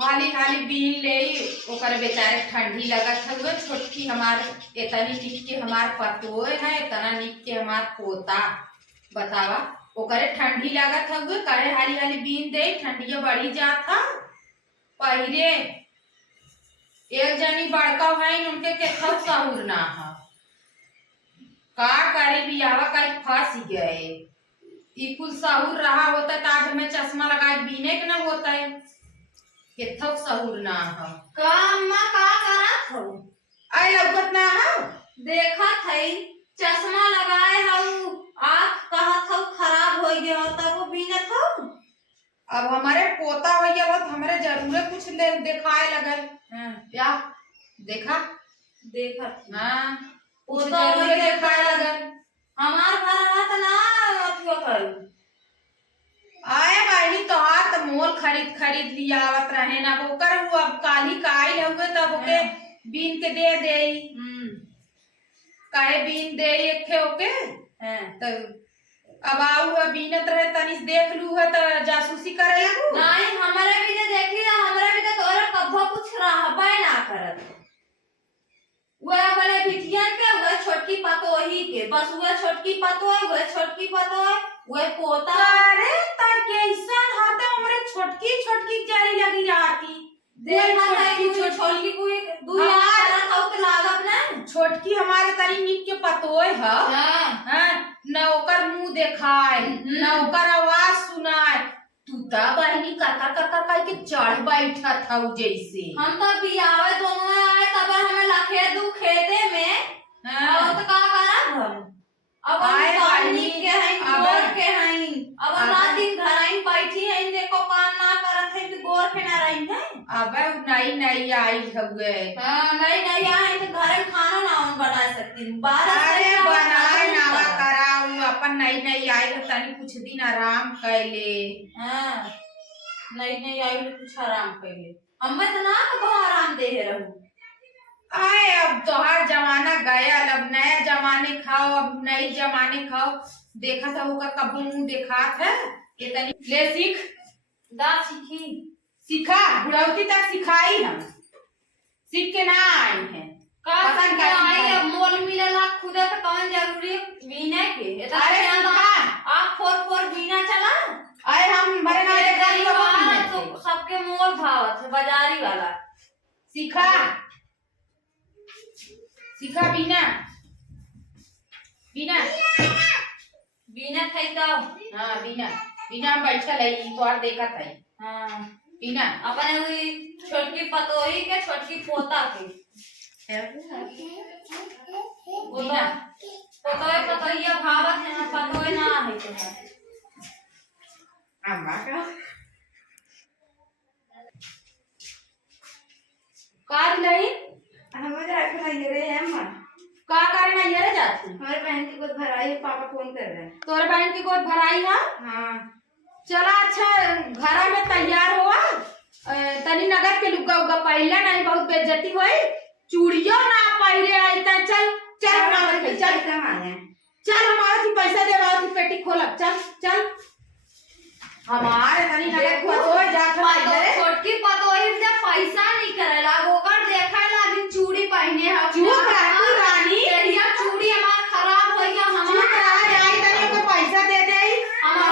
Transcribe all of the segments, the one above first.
हाली हाली बीन ले ओकर बेचारे ठंडी लगत हउए। छोटकी हमार इतनी निक के हमार पतोय है, इतना निक के हमार पोता, बतावा ओकरे ठंडी लागत हउए। करे हाली हाली बीन दे, ठंडिया बढ़ी जात था। पहले एक जनी बड़का है, उनके केथव सहूर ना है, का करे बियावा का फंस गए। ई कुल सहूर रहा होता तो आज हमें चश्मा लगा बीने के ना होता है। केथव सहूर ना है। का अम्मा का करत हो? आई लौकत ना है, देखत हई चश्मा लगाए हऊ, आँख कहत हऊ खराब हो गया तब वो बीनत हऊ। अब हमारे पोता हो गया तो हमारे जरूर कुछ दिखाए लगल। क्या देखा देखत हाँ कुछ पोता हो जरूर गया दिखाए लगल। हमार घर हाथ ना अथवा कर आए बाई तो हाथ मोल खरीद लिया आवत रहे ना ओकर। वो अब काली काई हुए तब ओके बीन के दे दे, काहे बीन दे एक थे ओके। तो अब आऊ बीनत रहे तनिस देख लू है तो जासूसी करे लगू। नहीं हमारे भी तो देखी ना, हमारे भी तो तोरा कब्बो कुछ रहबे ना करत। वो वाले बिटियन के वो छोटकी पतोही के, बस वो छोटकी पतोही, वो छोटकी पतोही, वो पोता। अरे त कैसन हते हमरे छोटकी छोटकी जारी लगी रहती। देखा है छोटकी को दुनिया करत हऊ के लागत ना। छोटकी हमारे तनी निक के पतोय है। हां न ओकर मुंह देखाय न ओकर आवाज सुनाय। तू ता बहनी कर कह के चढ़ बैठत हऊ जैसे। हम तो बियावे दोनों आए तब हमें लखे दू खेते में। और तो का करब हम? अब आए पानी के हैं, गोर के हैं। अब रात दिन घर आई बैठी हैं, देखो काम ना करत है तो गोर के ना रही है। अबे नई आई हउए। हां नई आई तो घर में खाना ना बना सकती। अरे बनाए नावा कराऊ अपन नई आई तो तनी कुछ दिन आराम कैले। हां नई आई तो कुछ आराम कैले। हम तो ना को आराम दे रहू। आए अब तोहार जमाना गया, अब नए जमाने खाओ, अब नई जमाने खाओ। देखा था होगा कभी मुंह देखा है ये तनी ले सीख दा सीखी सिखा बुढ़ौती तक सिखाई हम, सीख के ना आई है। का संग आई अब मोल मिलेला खुदे तो कौन जरूरी बीने के। अरे आप फोर बीना चला। अरे हम बड़े ना तो सबके मोल भावत है बाजारी वाला। सीखा सीखा बीना थे तो हाँ बीना हम बैठल है तो और देखा था। हाँ बीना अपने हुई छोटकी पतोही के छोटकी पोता के बीना पतोहिया भावत है ना, पतोही ना है तो अम्मा का कार नहीं हमारे आखिर नहीं रे अम्मा का करना ये रे जाती। हमारे बहन की गोद भराई, पापा फोन कर रहे हैं। तोरे बहन की गोद भराई है। हाँ चला अच्छा घर में तैयार हुआ, तनी नगद के लुगा उगा पहले नहीं बहुत बेइज्जती हुई। चूड़ियों ना पहले आई ता चल चल माने चल हमारा की पैसा दे बाबू की पेटी खोला चल हमारे तनी नगद को तो जात है। छोटकी पतोही से पैसा नहीं करेला ओकर देखा लागी चूड़ी पहने है। चुप रह तू रानी, तेरिया चूड़ी हमार खराब हो गया। हम चुप रह आई तनी को पैसा दे दे। हम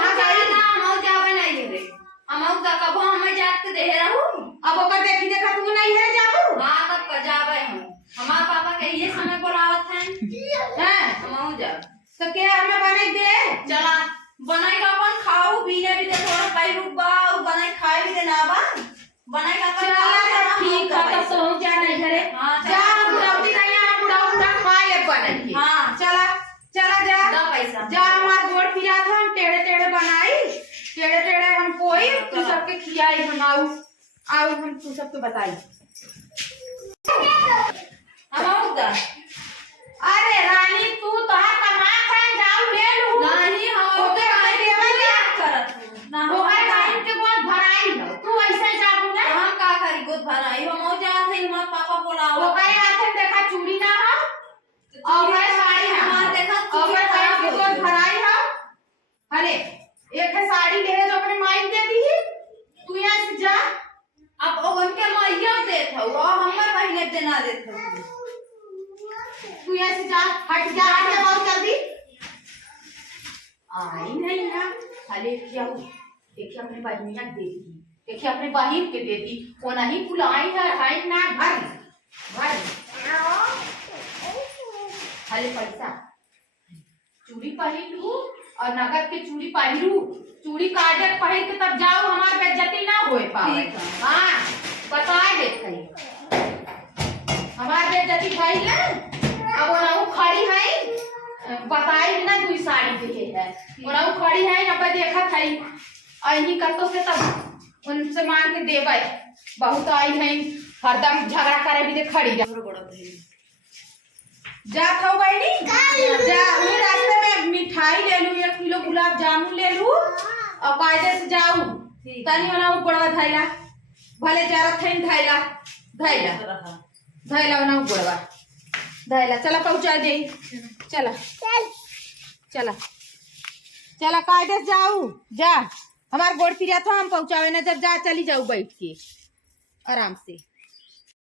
जावे नहीं रे, हम कबो हमें जात के दे रहू। अब ओकर देखी देखा तू नहीं है जाबू। हां तब का जावे हम, हमार पापा के ये समय बोलावत हैं हम जा तो के हमें बनाई दे। चला बनाई का अपन खाऊ बीने भी दे थोड़ा कई रुपा और बनाई खाए भी देना बा बनाई का चला ठीक है तो सो जा नहीं घरे। हां जा बुढ़ौती नहीं है, बुढ़ा खाए बने। हां चला जा दा पैसा जा हमार गोड़ पिया था हम टेढ़े बनाई, टेढ़े हम कोई तू सबके खियाई बनाऊ आओ हम तू सबके बताई। हम दा अरे रानी तू तो है कमा था जाऊ ले लू। नहीं हम ओके भाई देवे क्या करत ना वो है टाइम के गोद भराई हो तू ऐसे जाबू ना। हम का करी गोद भराई हम जात है हमार पापा बोलाओ। वो कहे हाथ देखा चूड़ी ना हो और है साड़ी हमार देखा और टाइम के गोद भराई हो। अरे एक है साड़ी ले जो अपने माई दे दी तू यहां से जा। अब अरे क्या देखिए अपने बहनिया दे दी, देखिए अपने बहिन के दे दी, वो नहीं बुलाई है हाई ना भर भर खाली पैसा चूड़ी पहनू और नगद के चूड़ी पहनू, चूड़ी काटे पहन के तब जाओ, हमार बेइज्जती ना होए पाए। हाँ बता देते हमार बेइज्जती भाई ना, अब वो खड़ी है बताई ना दुई साड़ी देखे है, वो खड़ी है ना पे देखा था अही कतो से तब उनसे मांग के देबै, बहुत आई है हरदम झगड़ा करे भी दे खड़ी जात हो बहनी जा, रास्ते में मिठाई ले लू, 1 किलो गुलाब जामुन ले लू और कायदे से जाऊ तनी वाला बड़ा धैला भले जरा थैन धैला धैला धैला ना बड़वा धैला चला पहुंचा दे, चला चला चला कायदे से जाऊ जा, हमार गोड़ फिरिया था हम पहुंचावे ना, जब जा चली जाऊ बैठ के आराम से।